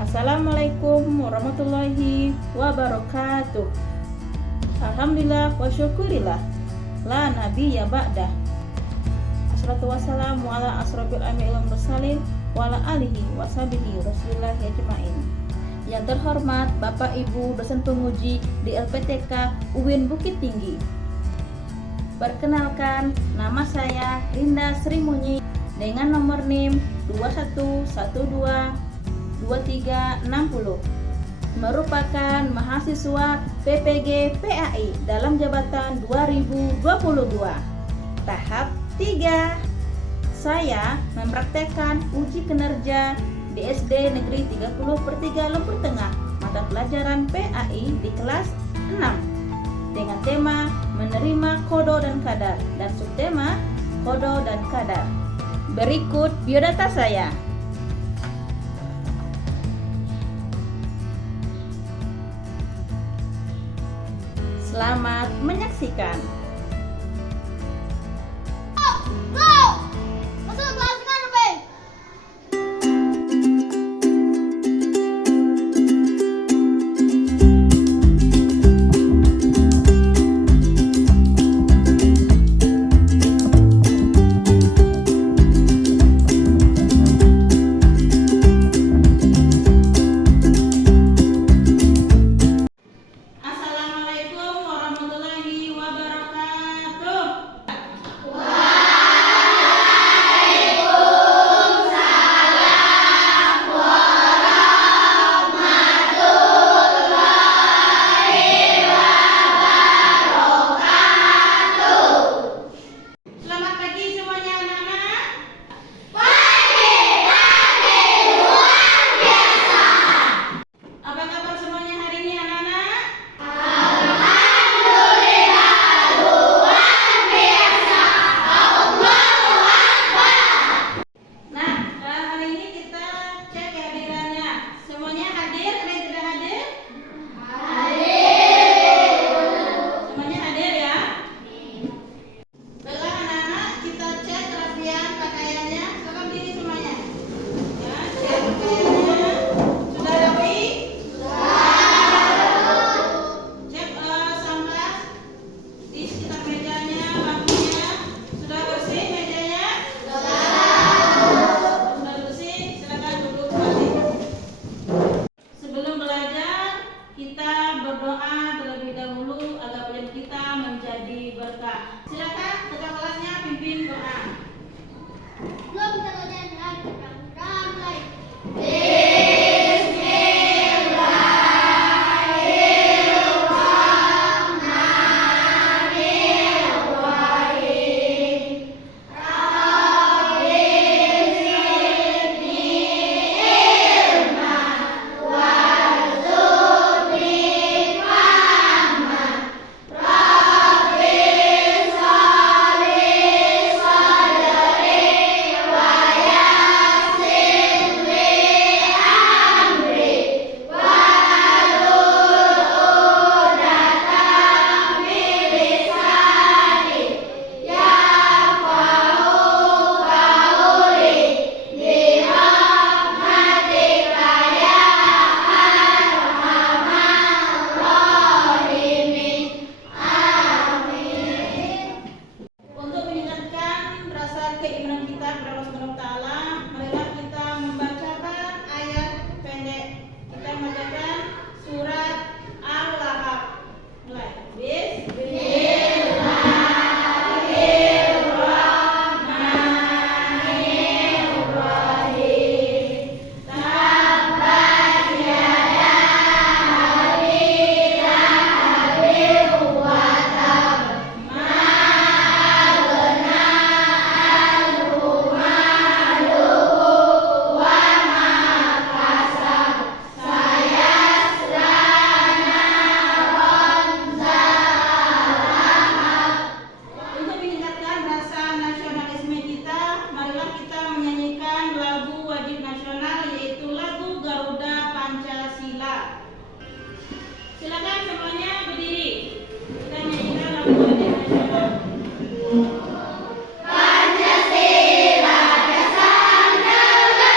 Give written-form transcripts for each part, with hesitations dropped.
Assalamualaikum warahmatullahi wabarakatuh. Alhamdulillah wa syukurillah, la nabiyya ba'dah. Assalatu wassalamu ala asrofil anbiya'i wal mursalin wa ala alihi wa sahbihi rasulillah ajmain. Yang terhormat Bapak Ibu dosen penguji di LPTK UIN Bukit Tinggi. Perkenalkan, nama saya Linda Sri Munyi dengan nomor NIM 21122360, merupakan mahasiswa PPG PAI dalam jabatan 2022 tahap 3. Saya mempraktekkan uji kinerja di SD Negeri 30/3 Lumpur Tengah, mata pelajaran PAI di kelas 6 dengan tema menerima kodo dan kadar dan subtema kodo dan kadar. Berikut biodata saya. Selamat menyaksikan. Silakan ketua kelasnya pimpin doa. Keimanan kita kepada Allah Subhanahu wa taala, marilah kita membacakan ayat pendek. Kita membacakan surat Al-Lahab. Mulai. Silakan semuanya berdiri. Kita nyanyikan lagu Wajib Nasional. Pancasila dasar negara,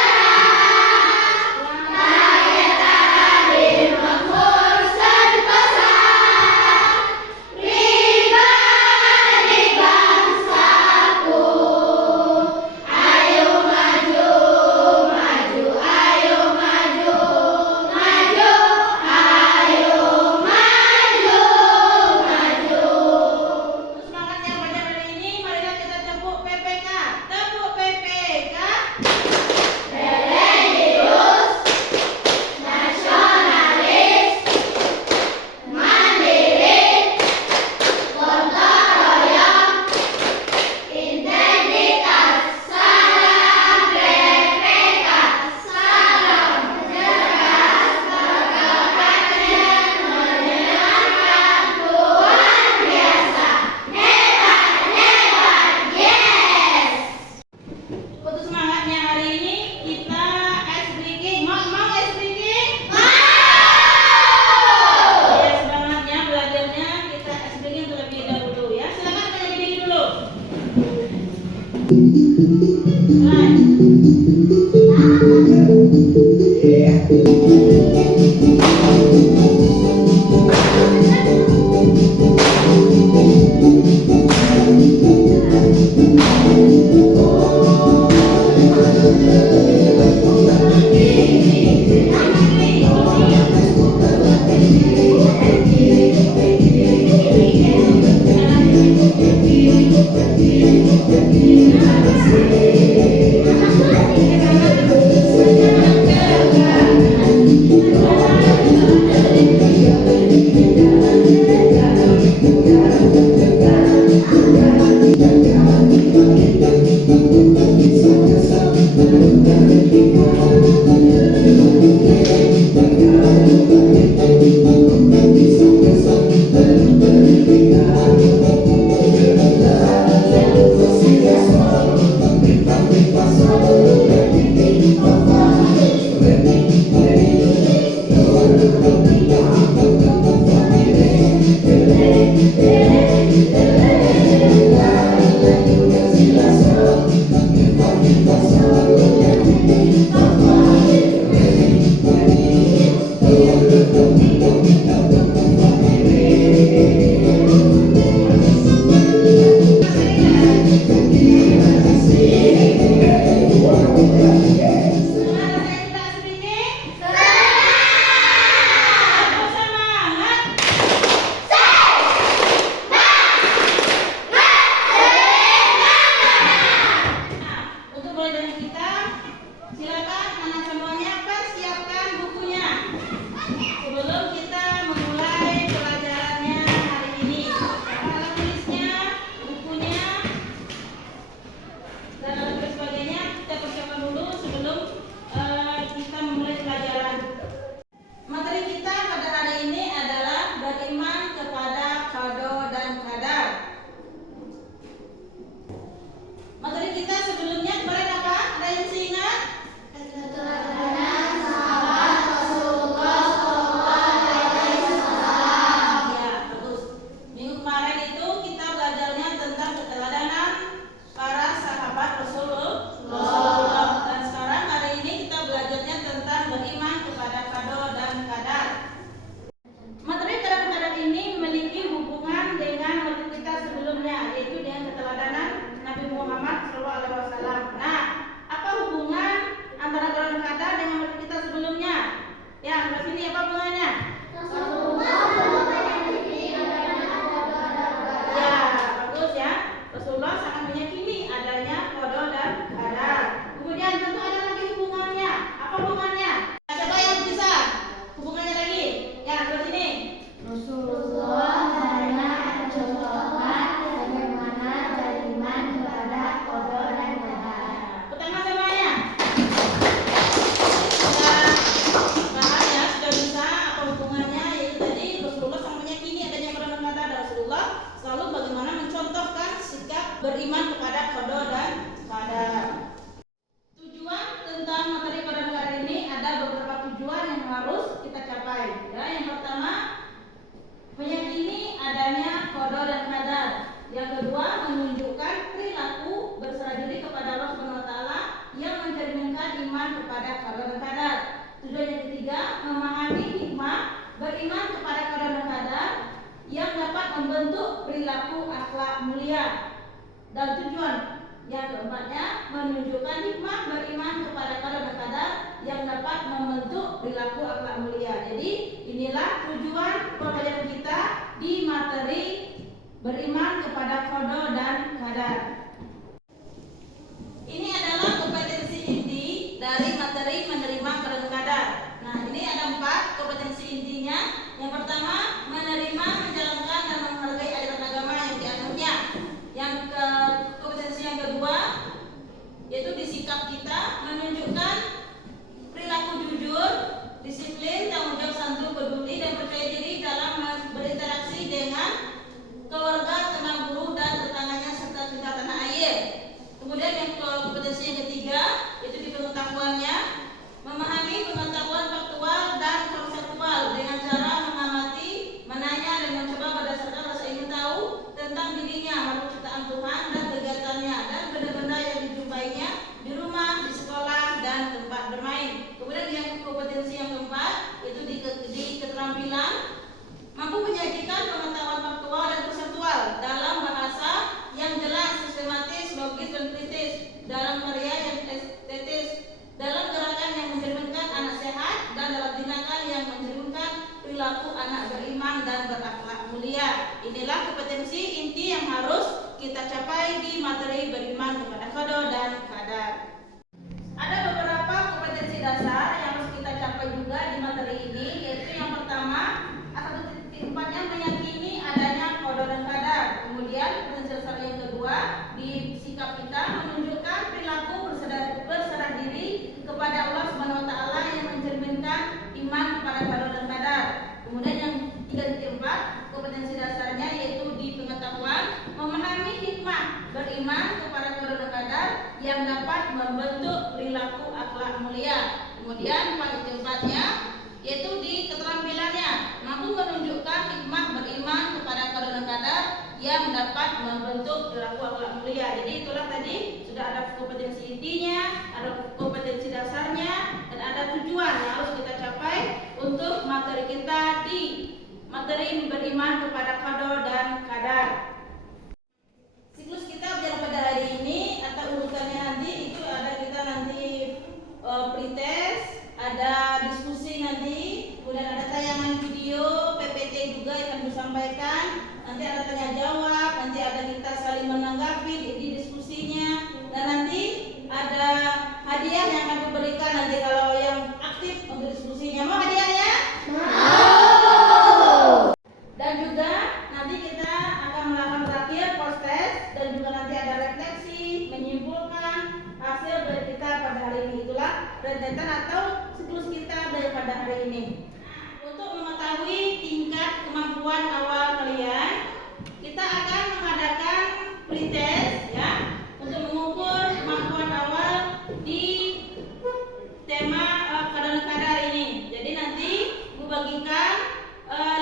beriman kepada qada dan qadar. Tujuan tentang materi qada dan qadar ini ada beberapa tujuan yang harus kita capai. Ya, yang pertama, meyakini adanya qada dan qadar. Yang kedua, menunjukkan perilaku berserah diri kepada Allah Subhanahu wa taala yang mencerminkan iman kepada qada dan qadar. Tujuan yang ketiga, memahami hikmah beriman kepada qada dan qadar yang dapat membentuk perilaku akhlak mulia. Dan tujuan yang keempatnya, menunjukkan hikmah beriman kepada qada dan qadar yang dapat membentuk perilaku akhlak mulia. Jadi inilah tujuan pembelajaran kita di materi beriman kepada qada dan qadar. Ini adalah kompetensi inti dari materi menerima qada dan qadar. Nah, ini ada 4 kompetensi intinya. Yang pertama, menerima, menjalankan dan menghargai ajaran agama yang dianutnya. Kompetensi yang kedua, yaitu di sikap kita menunjukkan perilaku jujur, disiplin, tanggung jawab, santun, peduli, dan percaya diri dalam berinteraksi dengan keluarga, teman, guru, dan tetangganya serta kita tanah air. Kemudian yang kompetensi beriman dan berakhlak mulia. Inilah kompetensi inti yang harus kita capai di materi beriman kepada qada dan qadar. Ada beberapa kompetensi dasar yang harus kita capai juga di materi ini, yaitu yang pertama, atau titik empatnya meyakini adanya qada dan qadar. Kemudian kompetensi dasar yang kedua, di sikap kita menunjukkan perilaku berserah diri kepada Allah Subhanahu wa taala yang mencerminkan iman kepada qada dan qadar. Kemudian yang keempat, kompetensi dasarnya yaitu di pengetahuan memahami hikmah beriman kepada qada dan qadar yang dapat membentuk perilaku akhlak mulia. Kemudian paling keempatnya yaitu di keterampilannya mampu menunjukkan hikmah beriman kepada qada dan qadar yang dapat membentuk perilaku akhlak mulia. Jadi itulah tadi sudah ada kompetensi intinya, ada kompetensi dasarnya, dan ada tujuan yang harus kita capai untuk materi kita di materi beriman kepada qada dan qadar. Siklus kita berjalan pada hari ini atau urutannya nanti itu ada kita nanti pretest, ada diskusi nanti, kemudian ada tayangan video, PPT juga yang akan disampaikan, nanti ada tanya jawab, nanti ada kita saling menanggapi di diskusinya, dan nanti ada hadiah yang akan diberikan nanti kalau yang aktif untuk diskusinya. Mau hadiahnya? Mau. Dan juga nanti kita akan melakukan terakhir post test dan juga nanti ada refleksi menyimpulkan hasil dari kita pada hari ini. Itulah rentetan atau siklus kita daripada hari ini. Untuk mengetahui tingkat kemampuan awal kalian, kita akan mengadakan pretest ya untuk mengukur kemampuan awal di tema qada dan qadar ini. Jadi nanti Ibu bagikan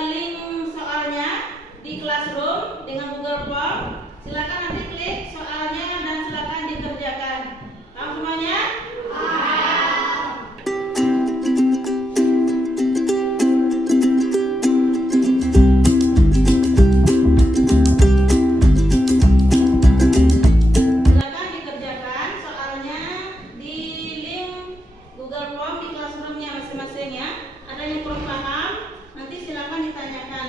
link soalnya di Classroom dengan Google Form. Silakan nanti klik soalnya dan silakan dikerjakan. Tahu semuanya? Silakan dikerjakan soalnya di link Google Form di Classroom-nya masing-masing ya. Ada yang kurang paham, nanti silakan ditanyakan.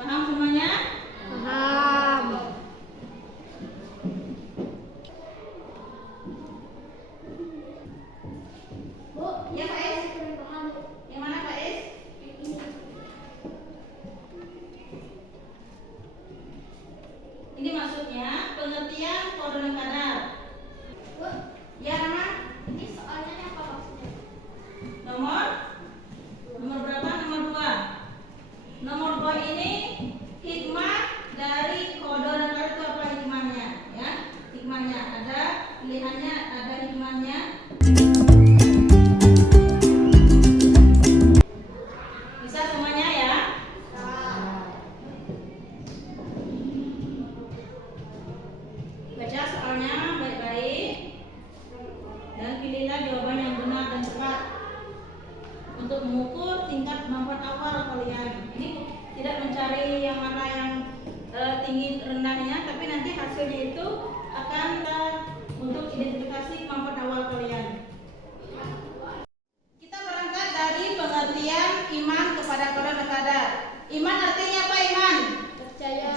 Paham semuanya? Paham. Bu, ya Pak Is? Yang mana Pak Is? Ini maksudnya pengertian qada dan qadar. Bu, Ya Rama? ini soalnya apa maksudnya? Nomor berapa? Nomor 2. Nomor 2 ini hikmah dari qada dan qadar itu apa hikmahnya ya? Hikmahnya ada pilihannya, ada hikmahnya. Bisa semuanya ya? Baca soalnya baik-baik dan pilihlah jawaban yang benar dan tepat untuk mengukur tingkat kemampuan awal kalian. Ini tidak mencari yang mana yang tinggi rendahnya, tapi nanti hasilnya itu akan untuk identifikasi kemampuan awal kalian. Kita berangkat dari pengertian iman kepada qada dan qadar. Iman artinya apa iman? Percaya.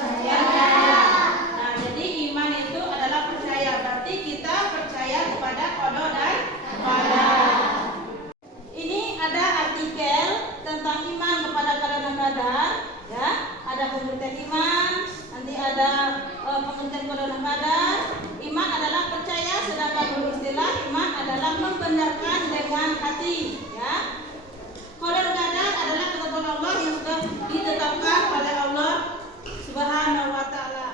Nah, jadi iman itu adalah percaya. Berarti kita percaya kepada qada dan qadar. Ini ada artikel tentang iman kepada qada dan qadar, ya. Ada pengertian iman, nanti ada pengertian qada dan qadar. Iman adalah percaya, sedangkan istilah iman adalah membenarkan dengan hati, ya. Qada dan qadar adalah ketentuan Allah yang sudah ditetapkan oleh Allah Subhanahu wa taala.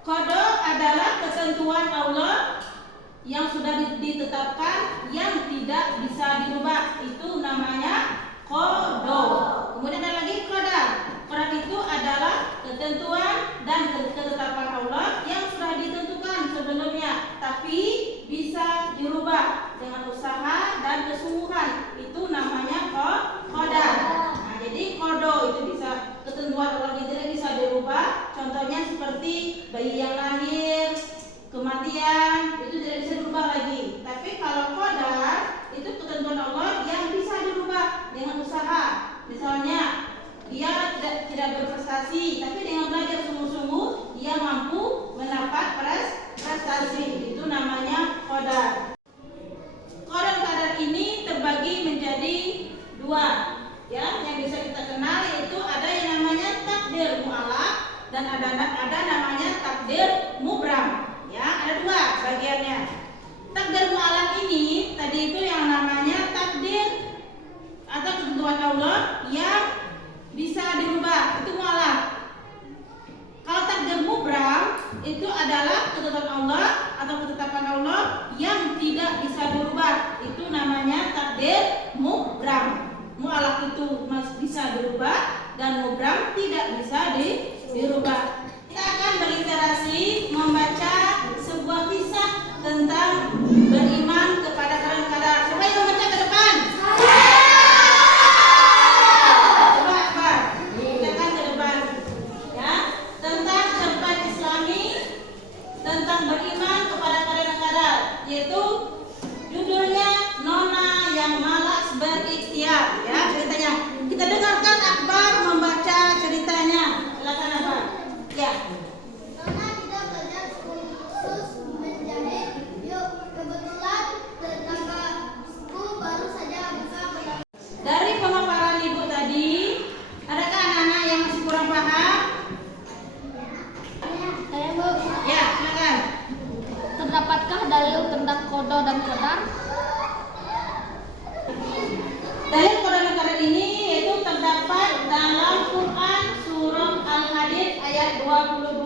Qada adalah ketentuan Allah yang sudah ditetapkan yang tidak bisa dirubah, itu namanya qada. Kemudian ada lagi qadar. Qadar itu adalah ketentuan dan ketetapan Allah yang sudah ditentukan sebelumnya, tapi bisa dirubah dengan usaha dan kesungguhan, itu namanya dan ada namanya takdir mubram. Ya, ada dua bagiannya. Takdir mu'allaq ini tadi itu yang namanya takdir atau ketentuan Allah yang bisa dirubah, itu mu'allaq. Kalau takdir mubram itu adalah ketentuan Allah atau ketetapan Allah yang tidak bisa dirubah, itu namanya takdir mubram. Mu'allaq itu bisa dirubah dan mubram tidak bisa dirubah. Kita akan berliterasi membaca sebuah kisah tentang beriman kepada hari qadar. Siapa yang membaca ke depan? Coba, silakan ke depan. Ya, tentang tempat Islami, tentang beriman kepada hari qadar, yaitu judulnya Nona yang malas berikhtiar. Ya, ceritanya. Kita dengarkan Akbar membaca ceritanya. Silakan Akbar. Ya. Nona tidak belajar khusus menjahit. Yuk, kebetulan tetanggaku baru saja buka pedang. Dari pemaparan Ibu tadi, adakah anak-anak yang masih kurang paham? Saya Bu. Ya, silakan. Terdapatkah dalil tentang qada dan qadar? Dalil qada dan qadar ini yaitu terdapat dalam Quran surah Al-Hadid ayat 22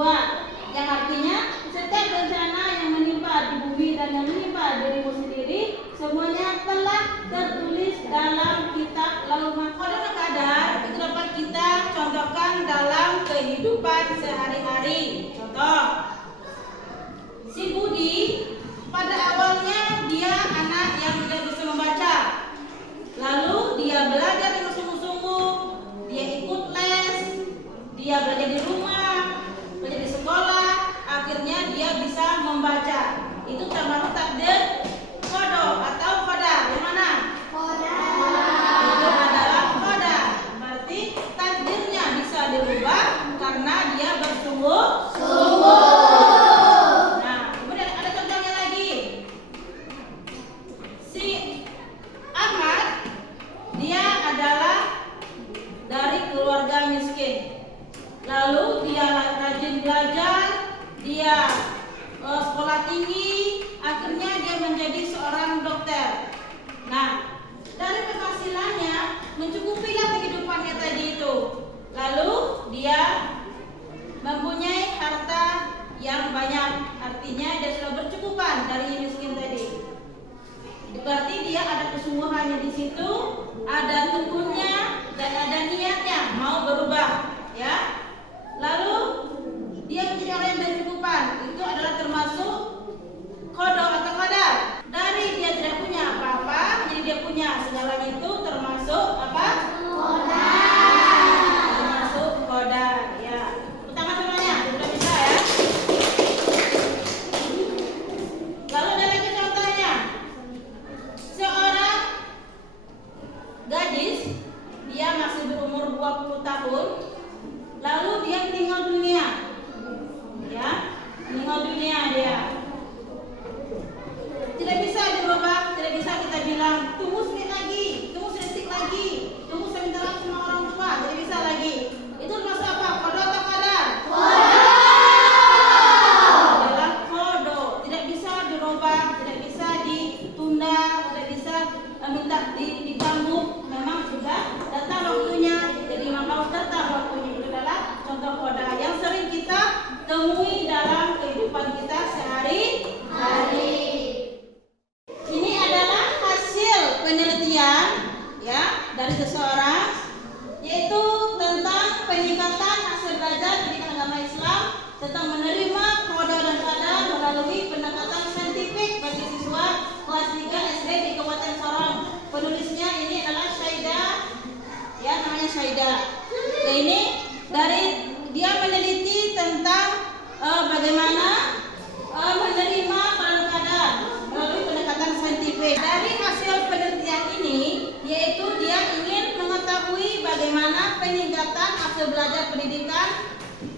yang artinya setiap bencana yang menimpa di bumi dan yang menimpa dirimu sendiri semuanya telah tertulis dalam kitab Lauhul Mahfuz. Qada dan qadar itu dapat kita contohkan dalam kehidupan sehari-hari. Contoh, si Budi pada awalnya dia anak yang tidak bisa membaca. Lalu dia belajar dengan sungguh-sungguh, dia ikut les, dia belajar di rumah, belajar di sekolah, akhirnya dia bisa membaca. Itu termasuk takdir qada atau qadar. Yang mana? Itu adalah qadar. Berarti takdirnya bisa dirubah karena dia bersungguh-sungguh. Nah, kemudian ada contohnya lagi. Si Ahmad, dia adalah dari keluarga miskin. Lalu dia rajin belajar, dia sekolah tinggi, akhirnya dia menjadi seorang dokter. Nah, dari penghasilannya mencukupilah kehidupannya tadi itu. Lalu dia mempunyai harta yang banyak, artinya dia sudah bercukupan dari miskin tadi. Berarti dia ada kesungguhannya di situ, ada tekunnya dan ada niatnya mau berubah, ya. Lalu dia menjadi orang yang berkecukupan, itu adalah termasuk qada atau qadar. Dari dia tidak punya apa-apa, jadi dia punya segalanya, itu termasuk apa? Termasuk qadar, ya. Pertama semuanya sudah bisa ya. Lalu ada lagi contohnya. Seorang gadis, dia masih berumur 20 tahun, lalu dia meninggal dunia. Ya, meninggal dunia dia. Tidak bisa dirubah, tidak bisa kita bilang tunggu sedikit lagi, tunggu sedetik lagi, tunggu sebentar sama orang tua, tidak bisa lagi. Itu termasuk apa? Qada atau qadar? Adalah qada, tidak bisa dirubah, tidak bisa ditunda, tidak bisa minta diganggu. Memang sudah datang waktunya, jadi maka datang waktunya. Itu adalah contoh qada yang sering kita temui dalam kehidupan kita sehari-hari. Ini adalah hasil penelitian ya dari seseorang, yaitu tentang peningkatan hasil belajar pendidikan agama Islam tentang menerima qada dan qadar melalui pendekatan saintifik bagi siswa kelas 3 SD di Kabupaten Sorong. Penulisnya ini adalah Syaidah, ya namanya Syaidah. Nah, ini dari dia meneliti tentang bagaimana menerima qada dan qadar melalui pendekatan saintifik. Dari hasil penelitian ini, yaitu dia ingin mengetahui bagaimana peningkatan hasil belajar pendidikan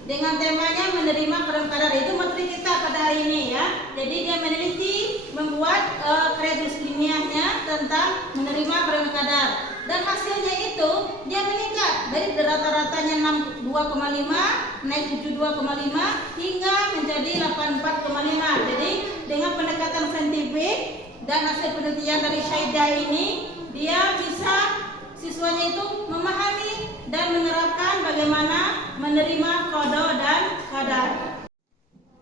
dengan temanya menerima qada dan qadar. Itu materi kita pada hari ini ya. Jadi dia meneliti, membuat karya tulis ilmiahnya tentang menerima qada dan qadar. Dan hasilnya itu itu dia meningkat dari rata-ratanya 62,5 naik 72,5 hingga menjadi 84,5. Jadi dengan pendekatan saintifik dan hasil penelitian dari Syaidah ini, dia bisa siswanya itu memahami dan menerapkan bagaimana menerima qada dan qadar.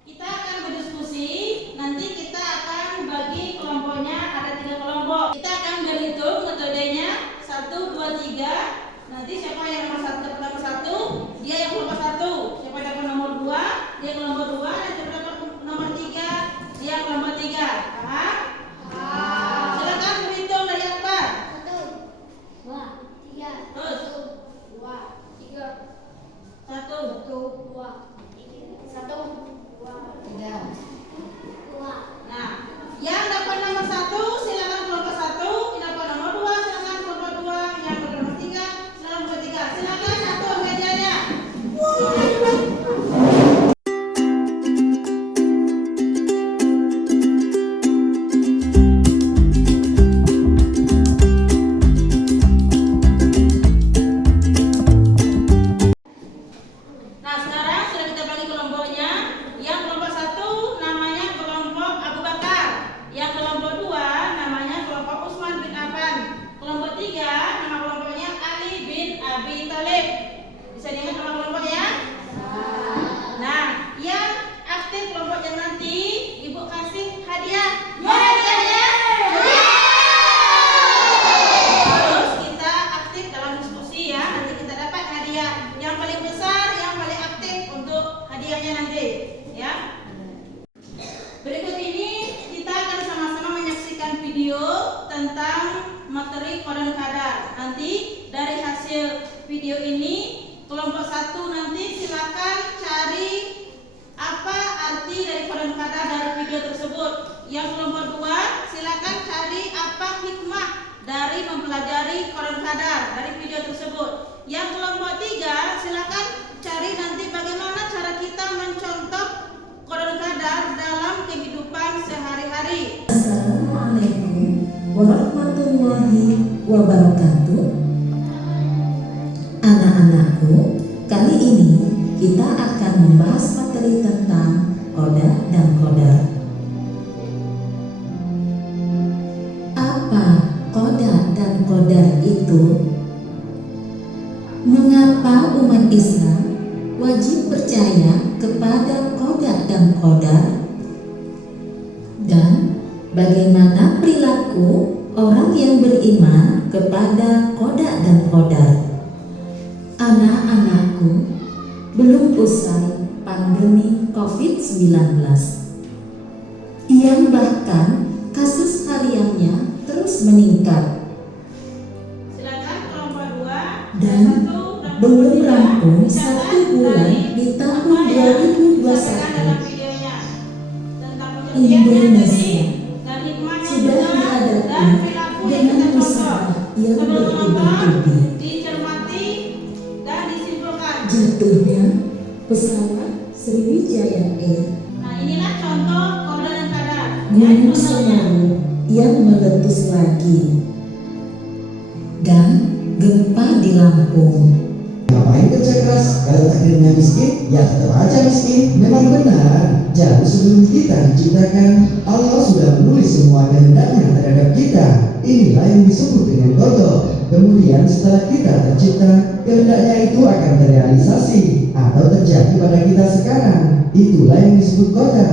Kita akan berdiskusi, nanti kita akan bagi kelompoknya ada 3 kelompok. Kita akan berhitung metodenya 1, 2, 3. Nanti siapa yang nomor 1, dia yang kelompok 1. Siapa yang dapat nomor 2, dia kelompok 2. Dan siapa dapat nomor 3, dia kelompok 3. Paham? Silakan berhitung dari Akbar. 1, 2, 3. Terus 1, 2, 3. 1, 1, 2, 3. 2. Nah, yang dapat nomor 1 silakan kelompok 1, yang dapat nomor 2 silakan kelompok 2, yang dapat nomor 3 silakan kelompok 3. Silakan satu mejanya. Nah, sekarang sudah kita bagi kelompoknya. Yang kelompok 1 namanya kelompok Abu Bakar. Yang kelompok 2 namanya kelompok Utsman bin Affan. Kelompok 3 nama kelompoknya Ali bin Abi Thalib. Bisa diingat nama kelompoknya? Nah, yang aktif kelompoknya nanti Ibu kasih hadiah. Hadiahnya? Terus kita aktif dalam diskusi ya. Nanti kita dapat hadiah yang paling besar, yang paling aktif untuk hadiahnya nanti, ya. Berikut ini kita akan sama-sama menyaksikan video tentang materi qada dan qadar. Nanti dari hasil video ini kelompok 1 nanti silakan cari apa arti dari qada dan qadar dari video tersebut. Yang kelompok 2 silakan cari apa hikmah dari mempelajari qada dan qadar dari video tersebut. Yang kelompok 3 silakan cari nanti bagaimana cara kita mencontoh qada dan qadar dalam kehidupan sehari-hari. Assalamualaikum warahmatullahi wabarakatuh. Anak-anakku, kali ini kita akan membahas materi tentang qada dan qadar. Apa qada dan qadar itu? Mengapa umat Islam wajib percaya kepada qada dan qadar? Dan bagaimana perilaku orang yang beriman kepada qada dan qadar? Anak-anakku, belum usai pandemi COVID-19 yang bahkan kasus hariannya terus meningkat Silakan kelompok 2 dan belum rampung 1 bulan di tahun 2021. Indonesia sudah dihadapi dengan usaha yang bertubi-tubi. Dicermati dan disimpulkan. Jatuhnya pesawat Sriwijaya Air, Nah, inilah contoh qada dan qadar. Gunung Semeru yang meletus lagi, dan gempa di Lampung. Ngapain kerja keras kalau takdirnya miskin? Ya tetap aja miskin. Memang benar. Jauh sebelum kita diciptakan, Allah sudah menulis semua kehendaknya terhadap kita. Inilah yang disebut dengan qada. Kemudian setelah kita tercipta, kehendaknya itu akan terrealisasi atau terjadi pada kita sekarang. Itulah yang disebut qada.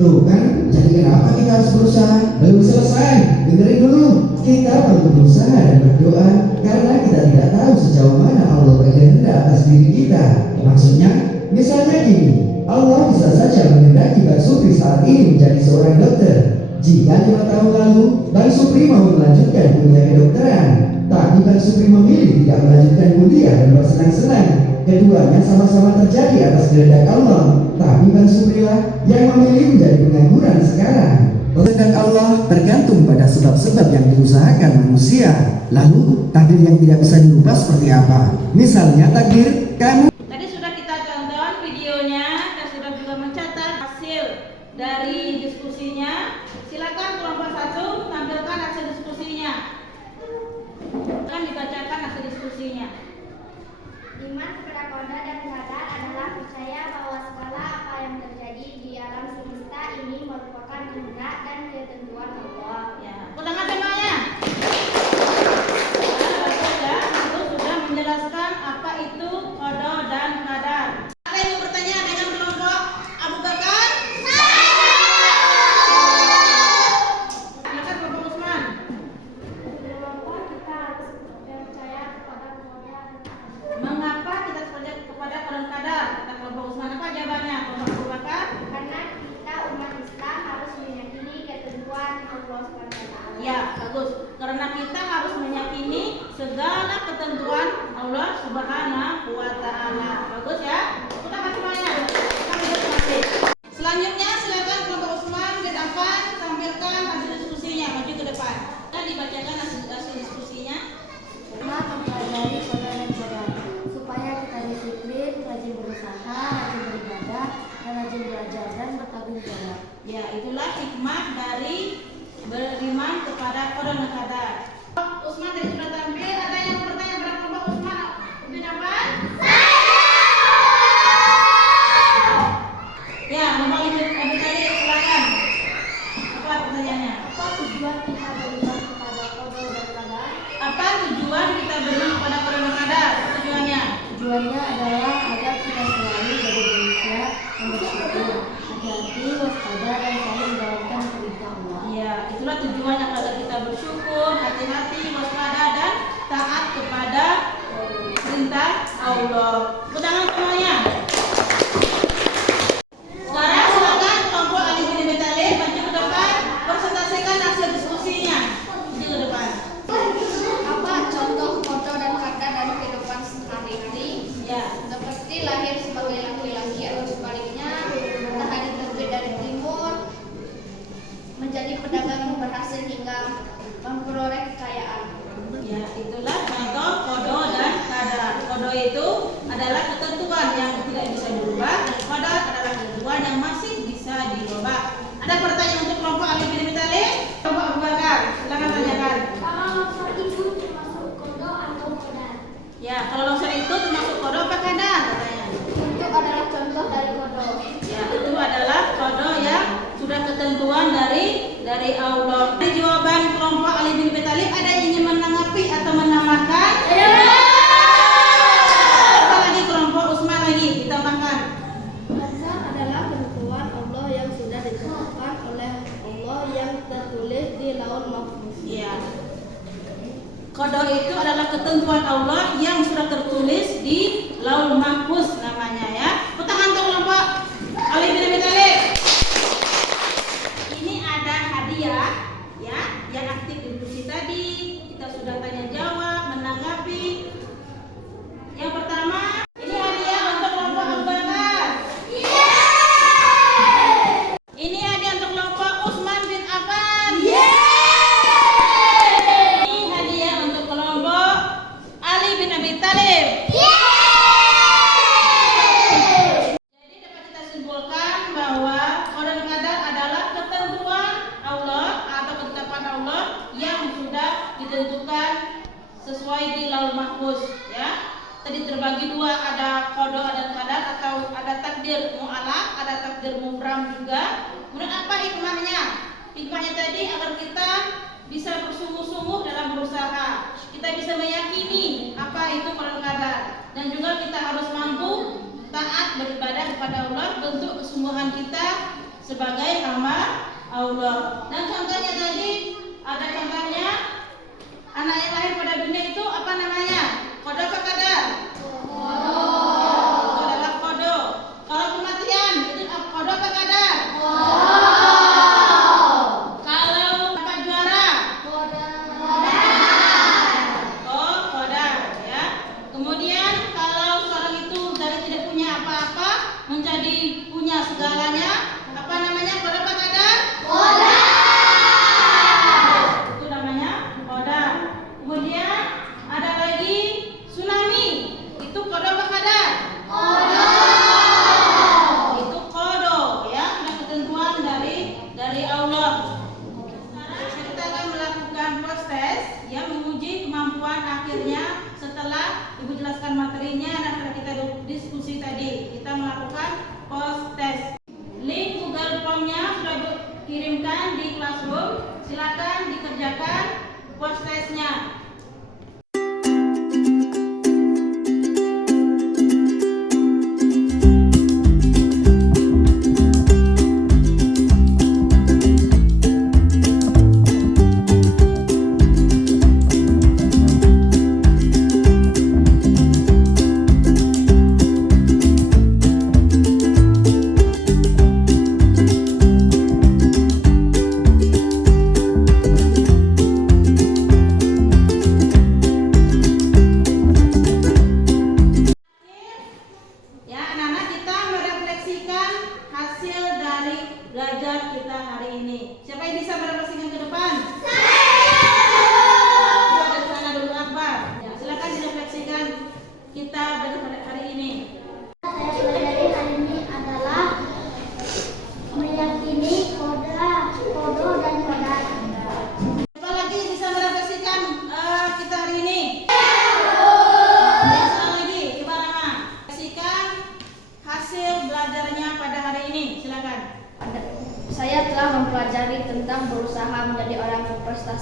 Tuh kan, jadi kenapa kita harus berusaha? Belum selesai, dengerin dulu. Kita perlu berusaha dan berdoa karena kita tidak tahu sejauh mana Allah berkehendak atas diri kita. Maksudnya, misalnya gini, Allah bisa saja menghendaki Bang Supri saat ini menjadi seorang dokter. Jika 5 tahun lalu Bang Supri mau melanjutkan kuliah kedokteran, tapi Bang Supri memilih tidak melanjutkan kuliah dan bersenang-senang, keduanya sama-sama terjadi atas kehendak Allah. Tapi Bang Supri lah yang memilih menjadi pengangguran sekarang. Kehendak Allah tergantung pada sebab-sebab yang diusahakan manusia. Lalu takdir yang tidak bisa dirubah seperti apa? Misalnya takdir kamu. Tadi sudah kita tonton videonya dan sudah juga mencatat hasil dari diskusinya. Silakan kelompok 1 tampilkan hasil diskusinya. Akan dibacakan hasil diskusi. kodo, dan kadar. Ada yang mau bertanya dengan kelompok Abu Bakar? Silakan kelompok Usman. Mengapa kita percaya kepada kodo dan kadar? Kata kelompok Usman. Apa jawabannya kelompok Abu Bakar? Karena kita umat Islam harus meyakini ketentuan Allah SWT. Ya, bagus. Karena kita harus meyakini segala ketentuan Allah Subhanahu wa Ta'ala. Bagus ya? Kita kasih semuanya. Kami berterima. Selanjutnya silakan kelompok Usman ke depan tampilkan hasil diskusinya. Maju ke depan. Dan dibacakan hasil diskusinya. Umat mempelajari kodo dan kadar supaya kita disiplin, rajin berusaha, rajin beribadah, dan rajin belajar dan bertanggung jawab. Ya, itulah hikmah dari beriman kepada kodo dan kadar. Usman tadi sudah tampil. Ada yang mau bertanya kepada kelompok Usman? Bin apa? Ya, kelompok Abi tadi silakan. Apa pertanyaannya? Apa tujuan kita beriman kepada kodo dan kadar? Apa tujuan kita beriman kepada kodo dan kadar? Apa tujuannya? Tujuannya adalah agar kita selalu jadi manusia yang bersyukur, hati-hati, waspada, dan selalu menjalankan perintah Allah. Ya, itulah tujuannya agar kita bersyukur, hati-hati, waspada, dan taat kepada perintah Allah. Tepuk tangan semuanya. Sekarang silakan kelompok Ali bin Abi Thalib maju ke depan, presentasikan hasil diskusinya. Maju ke depan. Apa contoh kodo dan kadar dalam kehidupan sehari-hari? Ya, Seperti lahir sebagai laki-laki atau sebaliknya, matahari terbit dari timur, menjadi pedagang yang berhasil hingga memperoleh kekayaan. ya, itulah contoh kodo dan kadar. Kodo itu adalah ketentuan yang tidak bisa dirubah, dan kadar adalah ketentuan yang masih bisa dirubah. Ada pertanyaan untuk kelompok Ali bin Abi Thalib? Kelompok Abu Bakar, silakan tanyakan. Kalau longsor itu termasuk kodo atau kadar? Ya, kalau longsor itu termasuk kodo apa kadar? Katanya. Itu adalah contoh dari kodo. Ya, itu adalah kodo yang sudah ketentuan dari Allah. Di jawaban kelompok Ali bin Abi Thalib ada yang ingin menanggapi atau menambahkan? Apa lagi kelompok Usman lagi ditambahkan? Kadar adalah ketentuan Allah yang sudah ditetapkan oleh Allah yang tertulis di Lauhul Mahfuz. Ya. Kodo itu adalah ketentuan Allah yang sudah tertulis di Lauhul Mahfuz namanya ya. Tangan untuk kelompok Ali bin Abi Thalib. Ini ada hadiah ya yang aktif diskusi tadi. Kita sudah tanya jawab, menanggapi. Yang pertama, ini hadiah untuk kelompok Abu Bakar. Ini hadiah untuk kelompok Usman bin Affan. Ini hadiah untuk kelompok Ali bin Abi Thalib. Jadi dapat kita simpulkan bahwa kodo dan kadar adalah ketentuan Allah atau ketetapan Allah yang sudah ditentukan sesuai di Lauhul Mahfuz ya. Tadi terbagi dua, ada kodo dan kadar atau ada takdir mu'alaq, ada takdir mubram juga. Kemudian apa hikmahnya? Hikmahnya tadi agar kita bisa bersungguh-sungguh dalam berusaha. Kita bisa meyakini apa itu kodo dan kadar, dan juga kita harus mampu taat beribadah kepada Allah, bentuk kesungguhan kita sebagai hamba Allah. Dan contohnya tadi ada contohnya anak yang lahir pada dunia itu apa namanya? Kodo apa kadar? Kodo. Itu adalah kodo. Kalau kematian itu kodo apa kadar? Kalau dapat juara? Oh, kodar ya. Kemudian kalau seorang itu dari tidak punya apa-apa menjadi punya segalanya, apa namanya? Kodo apa kadar? Itu namanya kodar. Kemudian ada lagi tsunami. Itu kodo apa kadar? Itu kodo ya, sudah ketentuan dari Allah. Sekarang kita akan melakukan proses yang menguji kemampuan akhirnya setelah Ibu jelaskan materinya dan setelah kita diskusi tadi. Kita melakukan post test. Link Google Form-nya sudah dikirimkan di Classroom. Silakan dikerjakan post test-nya.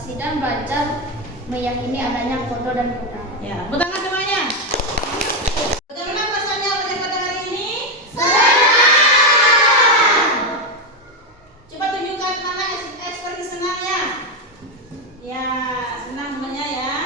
berpartisipasi dan belajar meyakini adanya kodo dan koda. Ya, tepuk tangan semuanya. Bagaimana perasaannya belajar pada hari ini? Coba tunjukkan mana ekspresi senangnya. Ya, senang sebenarnya ya.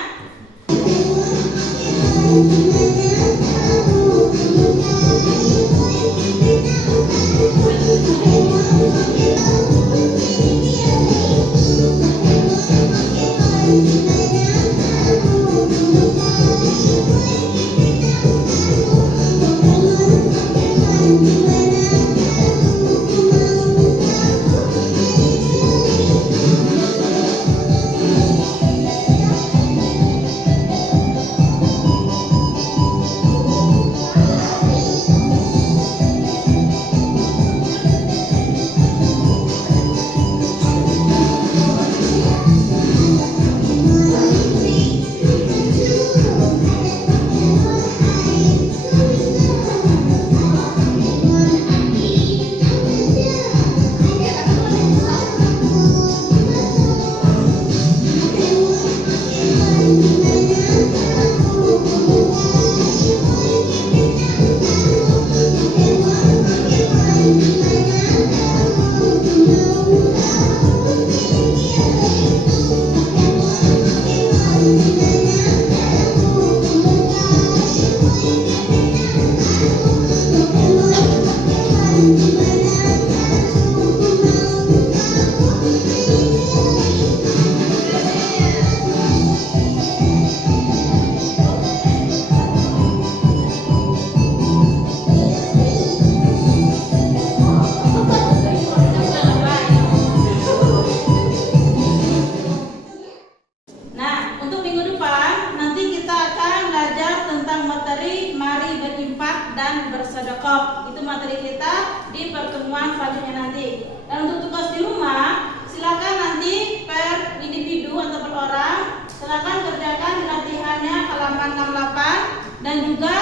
Nah, untuk minggu depan nanti kita akan belajar tentang materi mari berinfak dan bersedekah. Itu materi kita di pertemuan selanjutnya nanti. Dan untuk tugas di rumah, silakan nanti per individu atau per orang, silakan kerjakan latihannya halaman 68 dan juga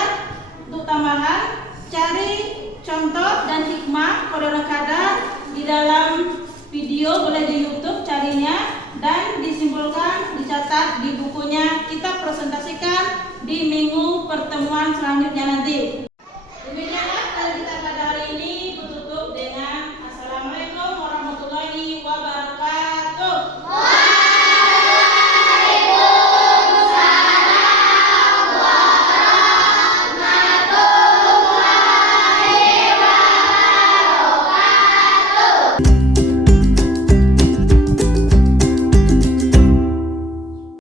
untuk tambahan cari contoh dan hikmah kode rekada di dalam video, boleh di YouTube carinya, dan disimpulkan, dicatat di bukunya, kita presentasikan di minggu pertemuan selanjutnya nanti.